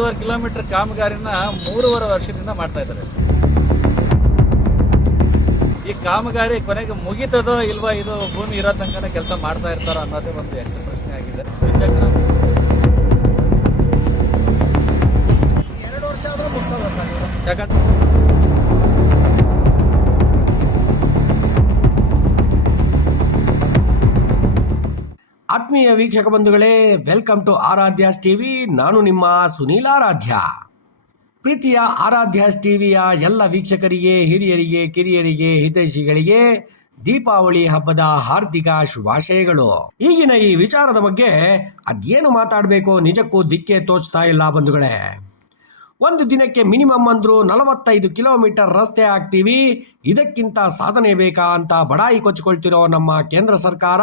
ಒಂದೂವರೆ ಕಿಲೋಮೀಟರ್ ಕಾಮಗಾರಿನ ಮೂರುವರೆ ವರ್ಷದಿಂದ ಮಾಡ್ತಾ ಇದ್ದಾರೆ. ಈ ಕಾಮಗಾರಿ ಕೊನೆಗೆ ಮುಗಿತದೋ ಇಲ್ವಾ ಇದು ಭೂಮಿ ಇರೋ ತನಕ ಕೆಲಸ ಮಾಡ್ತಾ ಇರ್ತಾರ ಅನ್ನೋದೇ ಒಂದು ಯಕ್ಷ ಪ್ರಶ್ನೆ ಆಗಿದೆ. ದ್ವಿಚಕ್ರ ಎರಡು ವರ್ಷ ಆದರೂ ಮುಗಿಸಲ್ಲ ಸರ್ ಆತ್ಮೀಯ ವೀಕ್ಷಕ ಬಂಧುಗಳೇ ವೆಲ್ಕಮ್ ಟು ಆರಾಧ್ಯಾಸ್ ಟಿವಿ ನಾನು ನಿಮ್ಮ ಸುನೀಲ್ ಆರಾಧ್ಯ. ಪ್ರೀತಿಯ ಆರಾಧ್ಯಾಸ್ ಟಿವಿಯ ಎಲ್ಲ ವೀಕ್ಷಕರಿಗೆ, ಹಿರಿಯರಿಗೆ, ಕಿರಿಯರಿಗೆ, ಹಿತೈಷಿಗಳಿಗೆ ದೀಪಾವಳಿ ಹಬ್ಬದ ಹಾರ್ದಿಕ ಶುಭಾಶಯಗಳು. ಈಗಿನ ಈ ವಿಚಾರದ ಬಗ್ಗೆ ಅದೇನು ಮಾತಾಡಬೇಕು, ನಿಜಕ್ಕೂ ದಿಕ್ಕೆ ತೋಚ್ತಾ ಇಲ್ಲ ಬಂಧುಗಳೇ. ಒಂದು ದಿನಕ್ಕೆ ಮಿನಿಮಮ್ ಅಂದ್ರು ನಲವತ್ತೈದು ಕಿಲೋಮೀಟರ್ ರಸ್ತೆ ಹಾಕ್ತೀವಿ ಇದಕ್ಕಿಂತ ಸಾಧನೆ ಬೇಕಾ ಅಂತ ಬಡಾಯಿ ಕೊಚ್ಚಿಕೊಳ್ತಿರೋ ನಮ್ಮ ಕೇಂದ್ರ ಸರ್ಕಾರ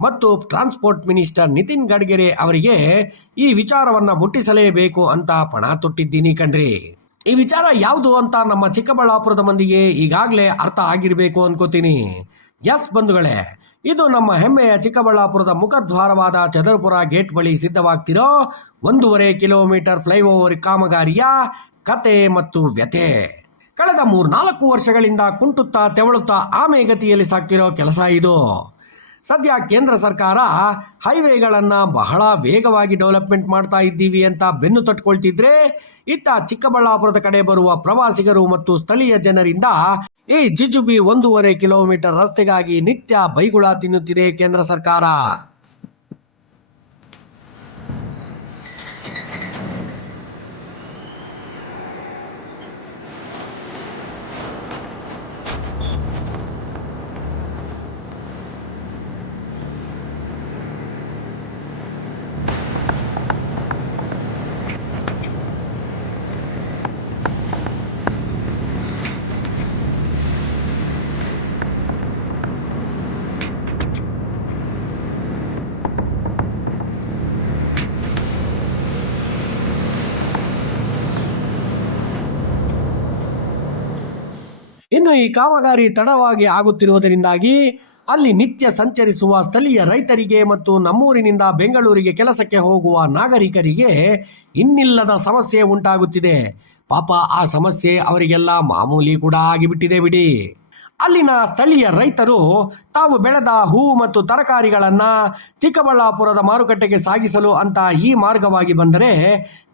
ಮತ್ತು ಟ್ರಾನ್ಸ್ಪೋರ್ಟ್ ಮಿನಿಸ್ಟರ್ ನಿತಿನ್ ಗಡ್ಕರಿ ಅವರಿಗೆ ಈ ವಿಚಾರವನ್ನ ಮುಟ್ಟಿಸಲೇಬೇಕು ಅಂತ ಪಣ ತೊಟ್ಟಿದ್ದೀನಿ ಕಣ್ರಿ. ಈ ವಿಚಾರ ಯಾವುದು ಅಂತ ನಮ್ಮ ಚಿಕ್ಕಬಳ್ಳಾಪುರದ ಮಂದಿಗೆ ಈಗಾಗಲೇ ಅರ್ಥ ಆಗಿರಬೇಕು ಅನ್ಕೋತೀನಿ. ಎಸ್ ಬಂಧುಗಳೇ ಇದು ನಮ್ಮ ಹೆಮ್ಮೆಯ ಚಿಕ್ಕಬಳ್ಳಾಪುರದ ಮುಖದ್ವಾರವಾದ ಚದರ್ಪುರ ಗೇಟ್ ಬಳಿ ಸಿದ್ಧವಾಗ್ತಿರೋ ಒಂದೂವರೆ ಕಿಲೋಮೀಟರ್ ಫ್ಲೈಓವರ್ ಕಾಮಗಾರಿಯ ಕತೆ ಮತ್ತು ವ್ಯತೆ ಕಳೆದ ಮೂರ್ನಾಲ್ಕು ವರ್ಷಗಳಿಂದ ಕುಂಟುತ್ತಾ ತೆವಳುತ್ತಾ ಆಮೆಗತಿಯಲ್ಲಿ ಸಾಗ್ತಿರೋ ಕೆಲಸ ಇದು. ಸದ್ಯ ಕೇಂದ್ರ ಸರ್ಕಾರ ಹೈವೇಗಳನ್ನು ಬಹಳ ವೇಗವಾಗಿ ಡೆವಲಪ್ಮೆಂಟ್ ಮಾಡ್ತಾ ಇದ್ದೀವಿ ಅಂತ ಬೆನ್ನು ತಟ್ಕೊಳ್ತಿದ್ರೆ, ಇತ್ತ ಚಿಕ್ಕಬಳ್ಳಾಪುರದ ಕಡೆ ಬರುವ ಪ್ರವಾಸಿಗರು ಮತ್ತು ಸ್ಥಳೀಯ ಜನರಿಂದ ಈ ಜಿಜುಬಿ ಒಂದೂವರೆ ಕಿಲೋಮೀಟರ್ ರಸ್ತೆಗಾಗಿ ನಿತ್ಯ ಬೈಗುಳ ತಿನ್ನುತ್ತಿದೆ ಕೇಂದ್ರ ಸರ್ಕಾರ. ಇನ್ನು ಈ ಕಾಮಗಾರಿ ತಡವಾಗಿ ಆಗುತ್ತಿರುವುದರಿಂದಾಗಿ ಅಲ್ಲಿ ನಿತ್ಯ ಸಂಚರಿಸುವ ಸ್ಥಳೀಯ ರೈತರಿಗೆ ಮತ್ತು ನಮ್ಮೂರಿನಿಂದ ಬೆಂಗಳೂರಿಗೆ ಕೆಲಸಕ್ಕೆ ಹೋಗುವ ನಾಗರಿಕರಿಗೆ ಇನ್ನಿಲ್ಲದ ಸಮಸ್ಯೆ ಉಂಟಾಗುತ್ತಿದೆ. ಪಾಪ ಆ ಸಮಸ್ಯೆ ಅವರಿಗೆಲ್ಲ ಮಾಮೂಲಿ ಕೂಡ ಆಗಿಬಿಟ್ಟಿದೆ ಬಿಡಿ. ಅಲ್ಲಿನ ಸ್ಥಳೀಯ ರೈತರು ತಾವು ಬೆಳೆದ ಹೂವು ಮತ್ತು ತರಕಾರಿಗಳನ್ನು ಚಿಕ್ಕಬಳ್ಳಾಪುರದ ಮಾರುಕಟ್ಟೆಗೆ ಸಾಗಿಸಲು ಅಂತ ಈ ಮಾರ್ಗವಾಗಿ ಬಂದರೆ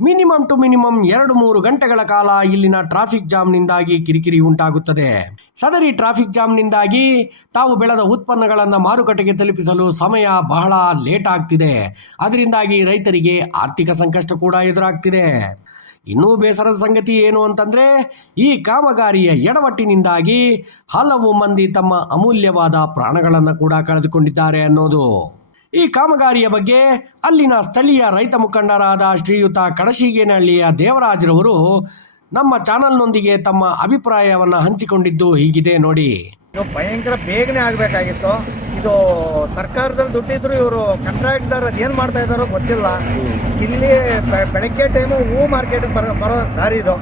ಮಿನಿಮಮ್ ಟು ಮಿನಿಮಮ್ ಎರಡು ಮೂರು ಗಂಟೆಗಳ ಕಾಲ ಇಲ್ಲಿನ ಟ್ರಾಫಿಕ್ ಜಾಮ್ನಿಂದಾಗಿ ಕಿರಿಕಿರಿ ಉಂಟಾಗುತ್ತದೆ. ಸದರಿ ಟ್ರಾಫಿಕ್ ಜಾಮ್ನಿಂದಾಗಿ ತಾವು ಬೆಳೆದ ಉತ್ಪನ್ನಗಳನ್ನು ಮಾರುಕಟ್ಟೆಗೆ ತಲುಪಿಸಲು ಸಮಯ ಬಹಳ ಲೇಟ್ ಆಗ್ತಿದೆ. ಅದರಿಂದಾಗಿ ರೈತರಿಗೆ ಆರ್ಥಿಕ ಸಂಕಷ್ಟ ಕೂಡ ಎದುರಾಗ್ತಿದೆ. ಇನ್ನೂ ಬೇಸರದ ಸಂಗತಿ ಏನು ಅಂತಂದ್ರೆ ಈ ಕಾಮಗಾರಿಯ ಎಡವಟ್ಟಿನಿಂದಾಗಿ ಹಲವು ಮಂದಿ ತಮ್ಮ ಅಮೂಲ್ಯವಾದ ಪ್ರಾಣಗಳನ್ನು ಕೂಡ ಕಳೆದುಕೊಂಡಿದ್ದಾರೆ ಅನ್ನೋದು. ಈ ಕಾಮಗಾರಿಯ ಬಗ್ಗೆ ಅಲ್ಲಿನ ಸ್ಥಳೀಯ ರೈತ ಮುಖಂಡರಾದ ಶ್ರೀಯುತ ಕಡಶಿಗೇನಹಳ್ಳಿಯ ದೇವರಾಜ್ರವರು ನಮ್ಮ ಚಾನಲ್ನೊಂದಿಗೆ ತಮ್ಮ ಅಭಿಪ್ರಾಯವನ್ನು ಹಂಚಿಕೊಂಡಿದ್ದು ಹೀಗಿದೆ ನೋಡಿ. ಭಯಂಕರ ಬೇಗನೆ ಆಗಬೇಕಾಗಿತ್ತು. ಇದು ಸರ್ಕಾರದಲ್ಲಿ ದುಡ್ಡಿದ್ರು ಇವರು ಕಾಂಟ್ರಾಕ್ಟ್ದಾರ್ ಏನು ಮಾಡ್ತಾ ಇದ್ದಾರೋ ಗೊತ್ತಿಲ್ಲ. ಇಲ್ಲಿ ಬೆಳಗ್ಗೆ ಟೈಮು ಹೂ ಮಾರ್ಕೆಟ್ ಬರೋ ಬರೋ ದಾರಿ ಇದು.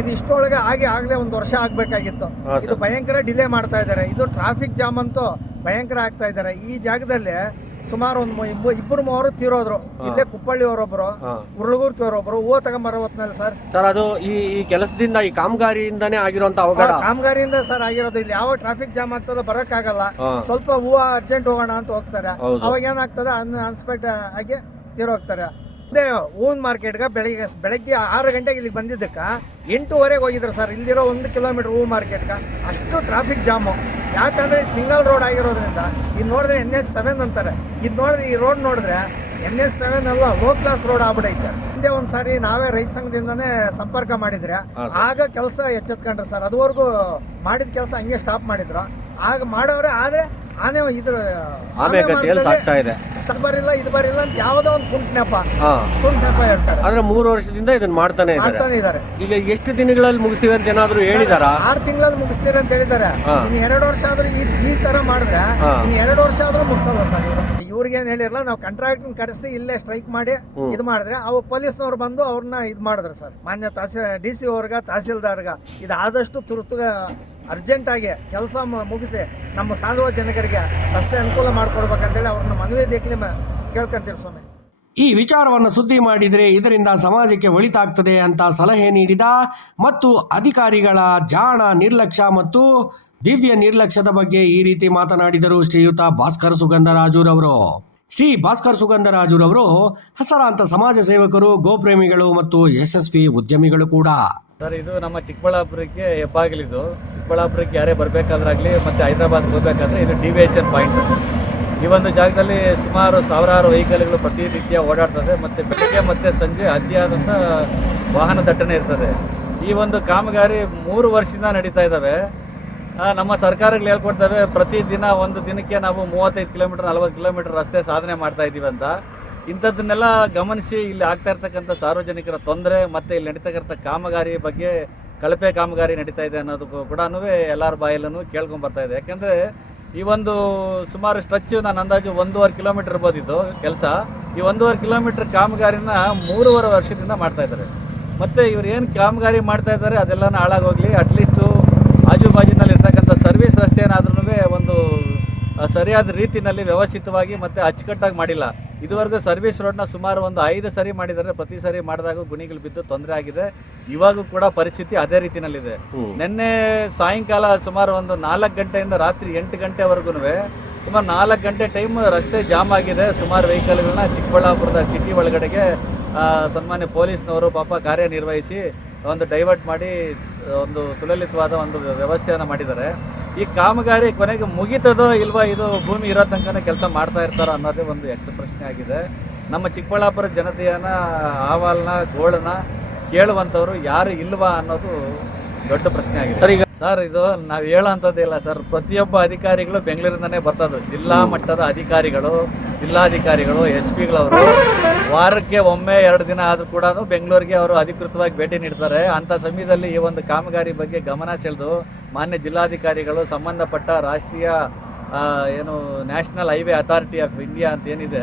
ಇದು ಇಷ್ಟೊಳಗೆ ಆಗಿ ಆಗಲೇ ಒಂದು ವರ್ಷ ಆಗಬೇಕಾಗಿತ್ತು. ಇದು ಭಯಂಕರ ಡಿಲೇ ಮಾಡ್ತಾ ಇದ್ದಾರೆ. ಇದು ಟ್ರಾಫಿಕ್ ಜಾಮ್ ಅಂತೂ ಭಯಂಕರ ಆಗ್ತಾ ಇದ್ದಾರೆ. ಈ ಜಾಗದಲ್ಲಿ ಸುಮಾರು ಒಂದು ಇಬ್ಬರು ಇಬ್ಬರು ಮೂವರು ತೀರೋದ್ರು. ಇಲ್ಲೇ ಕುಪ್ಪಳ್ಳಿ ಅವರೊಬ್ಬರು ಉರುಳಗೂರ್ಕಿ ಅವರೊಬ್ಬರು ಹೂವು ತಗೊಂಬರೋ ಹೊತ್ನಲ್ಲಿ ಸರ್. ಸರ್ ಅದು ಈ ಈ ಕೆಲಸದಿಂದ ಈ ಕಾಮಗಾರಿಯಿಂದಾನೇ ಆಗಿರುವಂತ ಅವಘಡ? ಕಾಮಗಾರಿಯಿಂದ ಸರ್ ಆಗಿರೋದು. ಇಲ್ಲಿ ಯಾವ ಟ್ರಾಫಿಕ್ ಜಾಮ್ ಆಗ್ತದ ಬರೋಕ್ಕಾಗಲ್ಲ. ಸ್ವಲ್ಪ ಹೂವು ಅರ್ಜೆಂಟ್ ಹೋಗೋಣ ಅಂತ ಹೋಗ್ತಾರೆ. ಅವಾಗ ಏನಾಗ್ತದೆ? ಅನ್ ಅನ್ಸ್ಪೆಕ್ಟ್ ಆಗಿ ತೀರೋಗ್ತಾರೆ. ಅದೇ ಹೂವಿನ ಮಾರ್ಕೆಟ್ಗೆ ಬೆಳಿಗ್ಗೆ ಬೆಳಗ್ಗೆ ಆರು ಗಂಟೆಗೆ ಇಲ್ಲಿಗೆ ಬಂದಿದ್ದಕ್ಕೆ ಎಂಟೂವರೆಗೆ ಹೋಗಿದ್ರು ಸರ್ ಇಲ್ಲಿರೋ ಒಂದು ಕಿಲೋಮೀಟರ್ ಹೂವು ಮಾರ್ಕೆಟ್ಗೆ ಅಷ್ಟು ಟ್ರಾಫಿಕ್ ಜಾಮು ಯಾಕಂದ್ರೆ ಸಿಂಗಲ್ ರೋಡ್ ಆಗಿರೋದ್ರಿಂದ ಇದು ನೋಡಿದ್ರೆ ಎನ್ ಎಚ್ ಸೆವೆನ್ ಅಂತಾರೆ. ಇದು ನೋಡಿದ್ರೆ ಈ ರೋಡ್ ನೋಡಿದ್ರೆ ಎನ್ ಎಸ್ ಸೆವೆನ್ ಅಲ್ಲ ಲೋ ಕ್ಲಾಸ್ ರೋಡ್ ಆಗ್ಬಿಡೈತೆ ಹಿಂದೆ ಒಂದ್ ಸಾರಿ ನಾವೇ ರೈತ ಸಂಘದಿಂದಾನೇ ಸಂಪರ್ಕ ಮಾಡಿದ್ರೆ ಆಗ ಕೆಲಸ ಎಚ್ಚೆತ್ಕೊಂಡ್ರೆ ಸರ್ ಅದುವರೆಗೂ ಮಾಡಿದ ಕೆಲಸ ಹಂಗೆ ಸ್ಟಾಪ್ ಮಾಡಿದ್ರು. ಆಗ ಮಾಡೋರೆ ಆದ್ರೆ ಆನೆ ಇದ್ರ ಆಮೆ ಗತಿಯಲ್ಲಿ ಸಾಗ್ತಾ ಇದೆ. ಬರಿಲ್ಲ ಇದು ಬರಿಲ್ಲ ಅಂತ ಯಾವ್ದೋ ಒಂದು ಕುಂಟ್ ನೆಪ. ಹಾ. ಕುಂಟ್ ನೆಪ ಹೇಳ್ತಾರೆ. ಅಂದ್ರೆ ಮೂರು ವರ್ಷದಿಂದ ಇದನ್ನ ಮಾಡ್ತಾನೆ ಇದ್ದಾರೆ. ಮಾಡ್ತಾನೆ ಇದಾರೆ ಈಗ ಎಷ್ಟು ದಿನಗಳಲ್ಲಿ ಮುಗಿಸ್ತೀವಿ ಅಂತ ಏನಾದ್ರು ಹೇಳಿದಾರಾ? ಆರು ತಿಂಗಳಲ್ಲಿ ಮುಗಿಸ್ತೀರಿ ಅಂತ ಹೇಳಿದ್ದಾರೆ. ಇನ್ನು ಎರಡು ವರ್ಷ ಆದ್ರೂ ಈ ಈ ತರ ಮಾಡಿದ್ರೆ ಇನ್ನು ಎರಡು ವರ್ಷ ಆದ್ರೂ ಮುಗಿಸಲ್ಲ ಸರ್ ಇವರು. ಇವ್ರಿಗೇನು ಹೇಳಿರಲ್ಲ ನಾವು ಕಾಂಟ್ರಾಕ್ಟ್ ಕರೆಸಿ ಇಲ್ಲೇ ಸ್ಟ್ರೈಕ್ ಮಾಡಿ ಇದು ಮಾಡಿದ್ರೆ ಅವು ಪೊಲೀಸ್ನವ್ರು ಬಂದು ಅವ್ರನ್ನ ಇದು ಮಾಡಿದ್ರು ಸರ್. ಮಾನ್ಯ ತಹಸೀಲ್ ಡಿ ಸಿ ಅವ್ರಗ ತಹಸೀಲ್ದಾರ್ಗ ಇದಾದಷ್ಟು ಆದಷ್ಟು ತುರ್ತುಗ ಅರ್ಜೆಂಟಾಗಿ ಕೆಲಸ ಮುಗಿಸಿ ನಮ್ಮ ಸಾರ್ವಜನಿಕರಿಗೆ ರಸ್ತೆ ಅನುಕೂಲ ಮಾಡಿಕೊಡ್ಬೇಕಂತೇಳಿ ಅವ್ರನ್ನ ಮನವಿ ದೇಖಲಿ ಕೇಳ್ಕೊಂತೀರಿ ಸ್ವಾಮಿ. ಈ ವಿಚಾರವನ್ನು ಸುದ್ದಿ ಮಾಡಿದರೆ ಇದರಿಂದ ಸಮಾಜಕ್ಕೆ ಒಳಿತಾಗ್ತದೆ ಅಂತ ಸಲಹೆ ನೀಡಿದ ಮತ್ತು ಅಧಿಕಾರಿಗಳ ಜಾಣ ನಿರ್ಲಕ್ಷ್ಯ ಮತ್ತು ದಿವ್ಯ ನಿರ್ಲಕ್ಷ್ಯದ ಬಗ್ಗೆ ಈ ರೀತಿ ಮಾತನಾಡಿದರು ಶ್ರೀಯುತ ಭಾಸ್ಕರ್ ಸುಗಂಧರಾಜುರವರು. ಶ್ರೀ ಭಾಸ್ಕರ್ ಸುಗಂಧರಾಜುರವರು ಹೆಸರಾಂತ ಸಮಾಜ ಸೇವಕರು, ಗೋಪ್ರೇಮಿಗಳು ಮತ್ತು ಯಶಸ್ವಿ ಉದ್ಯಮಿಗಳು ಕೂಡ. ಸರ್, ಇದು ನಮ್ಮ ಚಿಕ್ಕಬಳ್ಳಾಪುರಕ್ಕೆ ಹೆಬ್ಬಾಗಿಲಿದು. ಚಿಕ್ಕಬಳ್ಳಾಪುರಕ್ಕೆ ಯಾರೇ ಬರಬೇಕಾದ್ರಾಗಲಿ ಮತ್ತು ಹೈದರಾಬಾದ್ ಹೋಗಬೇಕಾದ್ರೆ ಇದು ಡಿವಿಯೇಷನ್ ಪಾಯಿಂಟ್. ಈ ಒಂದು ಜಾಗದಲ್ಲಿ ಸುಮಾರು ಸಾವಿರಾರು ವೆಹಿಕಲ್ಗಳು ಪ್ರತಿನಿತ್ಯ ಓಡಾಡ್ತದೆ ಮತ್ತು ಬೆಳಗ್ಗೆ ಮತ್ತು ಸಂಜೆ ಅತಿಯಾದಂಥ ವಾಹನ ದಟ್ಟಣೆ ಇರ್ತದೆ. ಈ ಒಂದು ಕಾಮಗಾರಿ ಮೂರು ವರ್ಷದಿಂದ ನಡೀತಾ ಇದ್ದಾವೆ. ನಮ್ಮ ಸರ್ಕಾರಗಳು ಹೇಳ್ಕೊಡ್ತವೆ, ಪ್ರತಿ ದಿನ ಒಂದು ದಿನಕ್ಕೆ ನಾವು ಮೂವತ್ತೈದು ಕಿಲೋಮೀಟರ್, ನಲ್ವತ್ತು ಕಿಲೋಮೀಟರ್ ರಸ್ತೆ ಸಾಧನೆ ಮಾಡ್ತಾ ಇದ್ದೀವಿ ಅಂತ. ಇಂಥದ್ದನ್ನೆಲ್ಲ ಗಮನಿಸಿ ಇಲ್ಲಿ ಆಗ್ತಾ ಇರ್ತಕ್ಕಂಥ ಸಾರ್ವಜನಿಕರ ತೊಂದರೆ ಮತ್ತು ಇಲ್ಲಿ ನಡೀತಕ್ಕಂಥ ಕಾಮಗಾರಿ ಬಗ್ಗೆ ಕಳಪೆ ಕಾಮಗಾರಿ ನಡೀತಾ ಇದೆ ಅನ್ನೋದು ಕೂಡ ಎಲ್ಲರ ಬಾಯಲ್ಲೂ ಕೇಳ್ಕೊಂಡ್ ಬರ್ತಾ ಇದೆ. ಯಾಕೆಂದರೆ ಈ ಒಂದು ಸುಮಾರು ಸ್ಟ್ರೆಚ್ ನಾನು ಅಂದಾಜು ಒಂದೂವರೆ ಕಿಲೋಮೀಟರ್ ಇರ್ಬೋದು ಕೆಲಸ. ಈ ಒಂದೂವರೆ ಕಿಲೋಮೀಟರ್ ಕಾಮಗಾರಿನ ಮೂರುವರೆ ವರ್ಷದಿಂದ ಮಾಡ್ತಾ ಇದ್ದಾರೆ. ಮತ್ತು ಇವ್ರು ಏನು ಕಾಮಗಾರಿ ಮಾಡ್ತಾ ಇದ್ದಾರೆ ಅದೆಲ್ಲನೂ ಹಾಳಾಗೋಗ್ಲಿ. ಅಟ್ಲೀಸ್ಟು ಆಜು ಬಾಜಿನಲ್ಲಿ ರಸ್ತೆ ಏನಾದ್ರೂ ಒಂದು ಸರಿಯಾದ ರೀತಿಯಲ್ಲಿ ವ್ಯವಸ್ಥಿತವಾಗಿ ಮತ್ತು ಅಚ್ಚುಕಟ್ಟಾಗಿ ಮಾಡಿಲ್ಲ. ಇದುವರೆಗೂ ಸರ್ವಿಸ್ ರೋಡ್ನ ಸುಮಾರು ಒಂದು ಐದು ಸರಿ ಮಾಡಿದರೆ ಪ್ರತಿ ಸರಿ ಮಾಡಿದಾಗ ಗುಣಿಗಳು ಬಿದ್ದು ತೊಂದರೆ ಆಗಿದೆ. ಇವಾಗೂ ಕೂಡ ಪರಿಸ್ಥಿತಿ ಅದೇ ರೀತಿನಲ್ಲಿದೆ. ನಿನ್ನೆ ಸಾಯಂಕಾಲ ಸುಮಾರು ಒಂದು ನಾಲ್ಕು ಗಂಟೆಯಿಂದ ರಾತ್ರಿ ಎಂಟು ಗಂಟೆವರೆಗೂ ಸುಮಾರು ನಾಲ್ಕು ಗಂಟೆ ಟೈಮ್ ರಸ್ತೆ ಜಾಮ್ ಆಗಿದೆ. ಸುಮಾರು ವೆಹಿಕಲ್ಗಳನ್ನ ಚಿಕ್ಕಬಳ್ಳಾಪುರದ ಸಿಟಿ ಒಳಗಡೆಗೆ ಸನ್ಮಾನ್ಯ ಪೊಲೀಸ್ನವರು ಪಾಪ ಕಾರ್ಯನಿರ್ವಹಿಸಿ ಒಂದು ಡೈವರ್ಟ್ ಮಾಡಿ ಒಂದು ಸುಲಲಿತವಾದ ಒಂದು ವ್ಯವಸ್ಥೆಯನ್ನು ಮಾಡಿದ್ದಾರೆ. ಈ ಕಾಮಗಾರಿ ಕೊನೆಗೆ ಮುಗಿತದೋ ಇಲ್ವಾ ಇದು ಭೂಮಿ ಇರೋ ತನಕನೇ ಕೆಲಸ ಮಾಡ್ತಾ ಇರ್ತಾರ ಅನ್ನೋದೇ ಒಂದು ಯಕ್ಷ ಪ್ರಶ್ನೆ ಆಗಿದೆ. ನಮ್ಮ ಚಿಕ್ಕಬಳ್ಳಾಪುರ ಜನತೆಯನ್ನ ಆಹ್ವಾಲನ ಗೋಳನ ಕೇಳುವಂಥವ್ರು ಯಾರು ಇಲ್ವಾ ಅನ್ನೋದು ದೊಡ್ಡ ಪ್ರಶ್ನೆ ಆಗಿದೆ. ಸರ್ ಈಗ ಸರ್ ಇದು ನಾವು ಹೇಳೋಂಥದ್ದಿಲ್ಲ ಸರ್. ಪ್ರತಿಯೊಬ್ಬ ಅಧಿಕಾರಿಗಳು ಬೆಂಗಳೂರಿಂದನೇ ಬರ್ತದೆ ಜಿಲ್ಲಾ ಮಟ್ಟದ ಅಧಿಕಾರಿಗಳು ಜಿಲ್ಲಾಧಿಕಾರಿಗಳು ಎಸ್ ಪಿಗಳವರು ವಾರಕ್ಕೆ ಒಮ್ಮೆ ಎರಡು ದಿನ ಆದರೂ ಕೂಡ ಬೆಂಗಳೂರಿಗೆ ಅವರು ಅಧಿಕೃತವಾಗಿ ಭೇಟಿ ನೀಡ್ತಾರೆ. ಅಂಥ ಸಮಯದಲ್ಲಿ ಈ ಒಂದು ಕಾಮಗಾರಿ ಬಗ್ಗೆ ಗಮನ ಸೆಳೆದು ಮಾನ್ಯ ಜಿಲ್ಲಾಧಿಕಾರಿಗಳು, ಸಂಬಂಧಪಟ್ಟ ರಾಷ್ಟ್ರೀಯ ಏನು national highway authority of India ಅಂತ ಏನಿದೆ,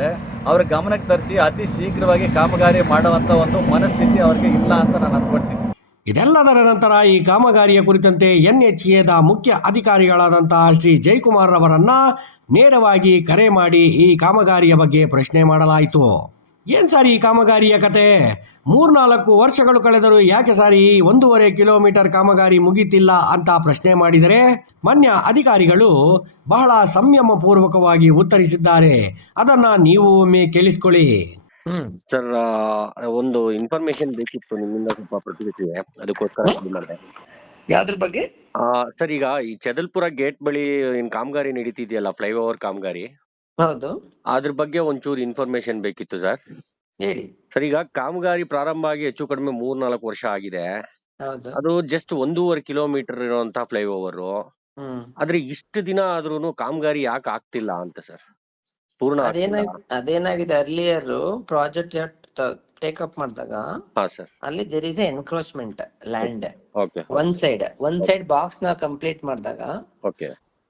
ಅವ್ರ ಗಮನಕ್ಕೆ ತರಿಸಿ ಅತಿ ಶೀಘ್ರವಾಗಿ ಕಾಮಗಾರಿ ಮಾಡುವಂಥ ಒಂದು ಮನಸ್ಥಿತಿ ಅವ್ರಿಗೆ ಇಲ್ಲ ಅಂತ ನಾನು ಅನ್ಕೊಳ್ತೀನಿ ಇದೆಲ್ಲದರ ನಂತರ ಈ ಕಾಮಗಾರಿಯ ಕುರಿತಂತೆ ಎನ್ಎಚ್ಎದ ಮುಖ್ಯ ಅಧಿಕಾರಿಗಳಾದಂತಹ ಶ್ರೀ ಜಯಕುಮಾರ್ ಅವರನ್ನ ನೇರವಾಗಿ ಕರೆ ಮಾಡಿ ಈ ಕಾಮಗಾರಿಯ ಬಗ್ಗೆ ಪ್ರಶ್ನೆ ಮಾಡಲಾಯಿತು. ಏನ್ ಸಾರಿ ಈ ಕಾಮಗಾರಿಯ ಕತೆ? ಮೂರ್ನಾಲ್ಕು ವರ್ಷಗಳು ಕಳೆದರೂ ಯಾಕೆ ಸಾರಿ ಒಂದೂವರೆ ಕಿಲೋಮೀಟರ್ ಕಾಮಗಾರಿ ಮುಗಿತಿಲ್ಲ ಅಂತ ಪ್ರಶ್ನೆ ಮಾಡಿದರೆ ಮಾನ್ಯ ಅಧಿಕಾರಿಗಳು ಬಹಳ ಸಂಯಮ ಪೂರ್ವಕವಾಗಿ ಉತ್ತರಿಸಿದ್ದಾರೆ. ಅದನ್ನ ನೀವು ಒಮ್ಮೆ ಕೇಳಿಸ್ಕೊಳ್ಳಿ. ಸರ್ ಒಂದು ಇನ್ಫಾರ್ಮೇಶನ್ ಬೇಕಿತ್ತು ನಿಮ್ಮಿಂದ ಸ್ವಲ್ಪ ಪ್ರತಿಕ್ರಿಯೆ. ಅದಕ್ಕೋಸ್ಕರ ಯಾವ್ದ್ರ ಬಗ್ಗೆ? ಸರ್ ಈಗ ಈ ಚದಲ್ಪುರ ಗೇಟ್ ಬಳಿ ಏನ್ ಕಾಮಗಾರಿ ನಡೀತಿದೆಯಲ್ಲ ಫ್ಲೈಓವರ್ ಕಾಮಗಾರಿ? ಹೌದು. ಅದ್ರ ಬಗ್ಗೆ ಒಂಚೂರು ಇನ್ಫಾರ್ಮೇಶನ್ ಬೇಕಿತ್ತು ಸರ್ ಹೇಳಿ. ಸರ್ ಈಗ ಕಾಮಗಾರಿ ಪ್ರಾರಂಭ ಆಗಿ ಹೆಚ್ಚು ಕಡಿಮೆ ಮೂರ್ ನಾಲ್ಕು ವರ್ಷ ಆಗಿದೆ. ಹೌದು. ಅದು ಜಸ್ಟ್ ಒಂದೂವರೆ ಕಿಲೋಮೀಟರ್ ಇರುವಂತ ಫ್ಲೈಓವರ್ ಹ್ಮ್. ಆದ್ರೆ ಇಷ್ಟು ದಿನ ಆದ್ರೂನು ಕಾಮಗಾರಿ ಯಾಕೆ ಆಗ್ತಿಲ್ಲ ಅಂತ ಸರ್ ಪೂರ್ಣ ಆಗ್ತಿಲ್ಲ. ಅದೇನಾಗ ಅದೇನಾಗಿದೆ ಅರ್ಲಿಯರ್ ಪ್ರಾಜೆಕ್ಟ್ ಟೇಕ್ ಅಪ್ ಮಾಡಿದಾಗ ಹಾ ಸರ್ ಅಲ್ಲಿ there is encroachment land okay one side one side ಬಾಕ್ಸ್ನ complete ಮಾಡಿದಾಗ okay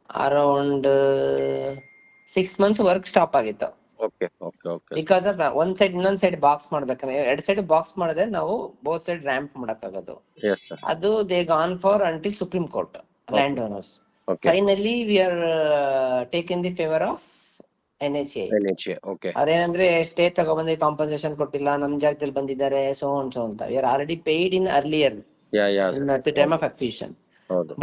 around six months work stop ಆಗಿತ್ತು. Okay okay okay because of ಒಂದ್ ಸೈಡ್ ಇನ್ನೊಂದ್ ಸೈಡ್ ಬಾಕ್ಸ್ ಮಾಡ್ಬೇಕಂದ್ರೆ ಎರಡ್ ಸೈಡ್ ಬಾಕ್ಸ್ ಮಾಡಿದ್ರೆ ನಾವು ಬೋತ್ ಸೈಡ್ ರ್ಯಾಂಪ್ ಮಾಡಕ್ಕಾಗೋದು. ಎಸ್ ಸರ್ ಅದು they gone for until supreme court land owners okay finally we are take in the favour of N H A N H okay ಅದೇನಂದ್ರೆ stay ತಗೊಬಂದು compensation ಕೊಟ್ಟಿಲ್ಲ ನಮ್ ಜಾಗದಲ್ಲಿ ಬಂದಿದ್ದಾರೆ ಸೋ ಅಂಡ್ ಸೋ ಅಂತ. We are already paid in earlier yeah yeah the time of acquisition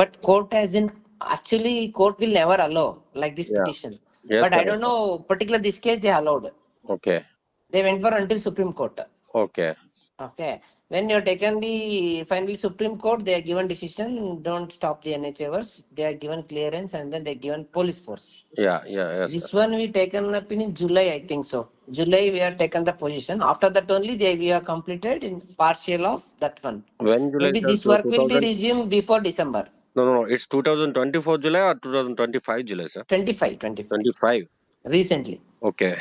but court as in actually court will never allow like this. Petition Yes, but. I don't know. Particular this case they allowed. Okay. They went for until Supreme Court. Okay. Okay. When you have taken the finally Supreme Court, they are given decision. Don't stop the NHAvers. They are given clearance and then they are given police force. Yeah, yeah, yes. This one we taken up in July, I think so. July we have taken the position. After that only they we are completed in partial of that one. When July Maybe this work will be resumed before December. No no no it's 2024 july or 2025 july sir 25, 25. 25 Recently. okay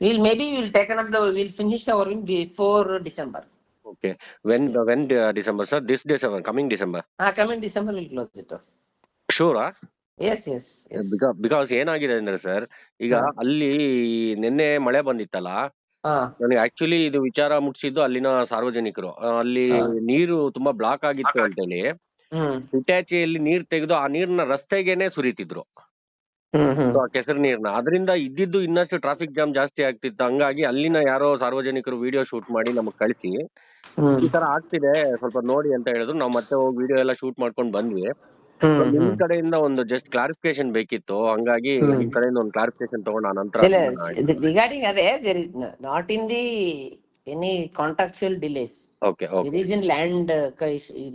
We'll maybe we'll take up the we'll finish our work before December. okay when when uh, december sir this december coming december Ah, coming December we'll close it off. sure ah Yes, yes, yes. Because because ಏನಾಗಿದೆ ಅಂದ್ರೆ sir ಈಗ. ಅಲ್ಲಿ ನಿನ್ನೆ ಮಳೆ ಬಂದಿತ್ತಲ್ಲ Ah, ನನಗೆ actually ಇದು ವಿಚಾರ ಮುಟ್ಸಿದ್ದು ಅಲ್ಲಿನ ಸಾರ್ವಜನಿಕರು ಅಲ್ಲಿ. ನೀರು ತುಂಬಾ ಬ್ಲಾಕ್ ಆಗಿತ್ತು ಅಂತೇಳಿ hmm. ಹಿಟಾಚಿಯಲ್ಲಿ ನೀರ್ ತೆಗೆದು ಆ ನೀರ್ನ ರಸ್ತೆಗೆನೆ ಸುರಿತಿದ್ರು. ಆ ಕೆಸರು ನೀರ್ನ. ಅದರಿಂದ ಇದ್ದಿದ್ದು ಇನ್ನಷ್ಟು ಟ್ರಾಫಿಕ್ ಜಾಮ್ ಜಾಸ್ತಿ ಆಗ್ತಿತ್ತು. ಹಂಗಾಗಿ ಅಲ್ಲಿನ ಯಾರೋ ಸಾರ್ವಜನಿಕರು ವಿಡಿಯೋ ಶೂಟ್ ಮಾಡಿ ನಮಗ್ ಕಳಿಸಿ. ಈ ತರ ಆಗ್ತಿದೆ. ಸ್ವಲ್ಪ ನೋಡಿ ಅಂತ ಹೇಳಿದ್ರು. ನಾವ್ ಮತ್ತೆ ಹೋಗಿ ವಿಡಿಯೋ ಎಲ್ಲ ಶೂಟ್ ಮಾಡ್ಕೊಂಡ್ ಬಂದ್ವಿ. ನಿಮ್ ಕಡೆಯಿಂದ ಒಂದು ಜಸ್ಟ್ ಕ್ಲಾರಿಫಿಕೇಶನ್ ಬೇಕಿತ್ತು. ಹಂಗಾಗಿ. ನಿಮ್ ಕಡೆಯಿಂದ ಒಂದು ಕ್ಲಾರಿಫಿಕೇಶನ್ ತಗೊಂಡ್ ಆ ನಂತರ ರಿಗಾರ್ಡಿಂಗ್ ಅದೇ not in the any contractual delays okay okay it is in land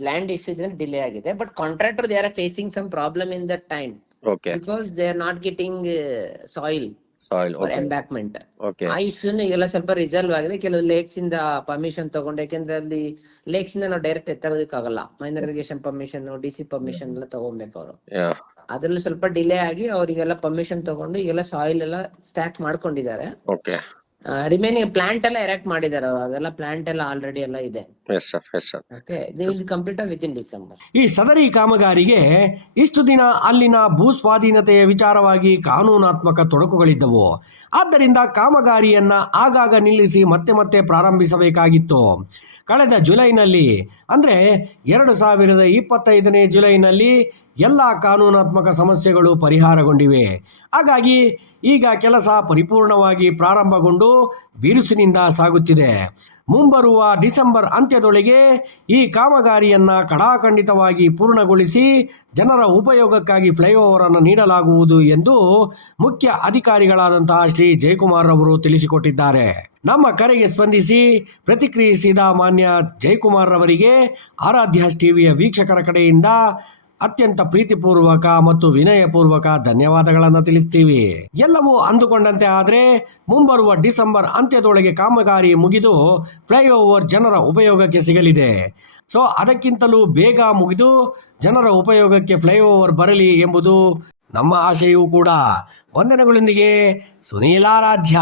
land issue delay ಆಗಿದೆ. But contractor they are facing some problem in that time okay because they are not getting soil soil embankment okay ಆ ಇಶ್ಯೂನು ಈಗೆಲ್ಲ ಸ್ವಲ್ಪ resolve ಆಗಿದೆ. ಕೆಲವು lakes ಇಂದ permission ತಗೊಂಡು ಯಾಕಂದ್ರೆ ಅಲ್ಲಿ ಲೇಕ್ಸ್ ಇಂದ ನಾವು direct ಎತ್ತಗೋದಕ್ಕಾಗಲ್ಲ minor irrigation permission D C permission ಎಲ್ಲ ತಗೊಬೇಕು ಅವರು. ಅದ್ರಲ್ಲಿ ಸ್ವಲ್ಪ ಡಿಲೇ ಆಗಿ ಅವರಿಗೆಲ್ಲ ಪರ್ಮಿಷನ್ ತಗೊಂಡು ಈಗೆಲ್ಲ ಸಾಯಿಲ್ ಎಲ್ಲ ಸ್ಟ್ಯಾಕ್ ಮಾಡ್ಕೊಂಡಿದ್ದಾರೆ. ಓಕೆ ರಿಮೈನಿಂಗ್ ಪ್ಲಾಂಟ್ ಎಲ್ಲ ಎರೆಕ್ಟ್ ಮಾಡಿದಾರೆ ಅವರು ಅದೆಲ್ಲ ಪ್ಲಾಂಟ್ ಎಲ್ಲ ಆಲ್ರೆಡಿ ಎಲ್ಲ ಇದೆ. Yes sir yes sir okay they will complete with in December ಈ ಸದರಿ ಕಾಮಗಾರಿಗೆ ಇಷ್ಟು ದಿನ ಅಲ್ಲಿನ ಭೂ ಸ್ವಾಧೀನತೆಯ ವಿಚಾರವಾಗಿ ಕಾನೂನಾತ್ಮಕ ತೊಡಕುಗಳಿದ್ದವು. ಆದ್ದರಿಂದ ಕಾಮಗಾರಿಯನ್ನ ಆಗಾಗ ನಿಲ್ಲಿಸಿ ಮತ್ತೆ ಮತ್ತೆ ಪ್ರಾರಂಭಿಸಬೇಕಾಗಿತ್ತು. ಕಳೆದ ಜುಲೈನಲ್ಲಿ ಅಂದರೆ ಎರಡು ಸಾವಿರದ ಇಪ್ಪತ್ತೈದನೇ ಜುಲೈನಲ್ಲಿ ಎಲ್ಲ ಕಾನೂನಾತ್ಮಕ ಸಮಸ್ಯೆಗಳು ಪರಿಹಾರಗೊಂಡಿವೆ. ಹಾಗಾಗಿ ಈಗ ಕೆಲಸ ಪರಿಪೂರ್ಣವಾಗಿ ಪ್ರಾರಂಭಗೊಂಡು ಬಿರುಸಿನಿಂದ ಸಾಗುತ್ತಿದೆ. ಮುಂಬರುವ ಡಿಸೆಂಬರ್ ಅಂತ್ಯದೊಳಗೆ ಈ ಕಾಮಗಾರಿಯನ್ನು ಕಡಾಖಂಡಿತವಾಗಿ ಪೂರ್ಣಗೊಳಿಸಿ ಜನರ ಉಪಯೋಗಕ್ಕಾಗಿ ಫ್ಲೈಓವರ್ ಅನ್ನು ನೀಡಲಾಗುವುದು ಎಂದು ಮುಖ್ಯ ಅಧಿಕಾರಿಗಳಾದಂತಹ ಶ್ರೀ ಜಯಕುಮಾರ್ ಅವರು ತಿಳಿಸಿಕೊಟ್ಟಿದ್ದಾರೆ. ನಮ್ಮ ಕರೆಗೆ ಸ್ಪಂದಿಸಿ ಪ್ರತಿಕ್ರಿಯಿಸಿದ ಮಾನ್ಯ ಜಯಕುಮಾರ್ ಅವರಿಗೆ ಆರಾಧ್ಯ ಟಿವಿಯ ವೀಕ್ಷಕರ ಕಡೆಯಿಂದ ಅತ್ಯಂತ ಪ್ರೀತಿಪೂರ್ವಕ ಮತ್ತು ವಿನಯಪೂರ್ವಕ ಧನ್ಯವಾದಗಳನ್ನು ತಿಳಿಸ್ತೀವಿ. ಎಲ್ಲವೂ ಅಂದುಕೊಂಡಂತೆ ಆದರೆ, ಮುಂಬರುವ ಡಿಸೆಂಬರ್ ಅಂತ್ಯದೊಳಗೆ ಕಾಮಗಾರಿ ಮುಗಿದು ಫ್ಲೈಓವರ್ ಜನರ ಉಪಯೋಗಕ್ಕೆ ಸಿಗಲಿದೆ. ಸೊ, ಅದಕ್ಕಿಂತಲೂ ಬೇಗ ಮುಗಿದು ಜನರ ಉಪಯೋಗಕ್ಕೆ ಫ್ಲೈಓವರ್ ಬರಲಿ ಎಂಬುದು ನಮ್ಮ ಆಶೆಯೂ ಕೂಡ. ವಂದನೆಗಳೊಂದಿಗೆ ಸುನೀಲಾರಾಧ್ಯ.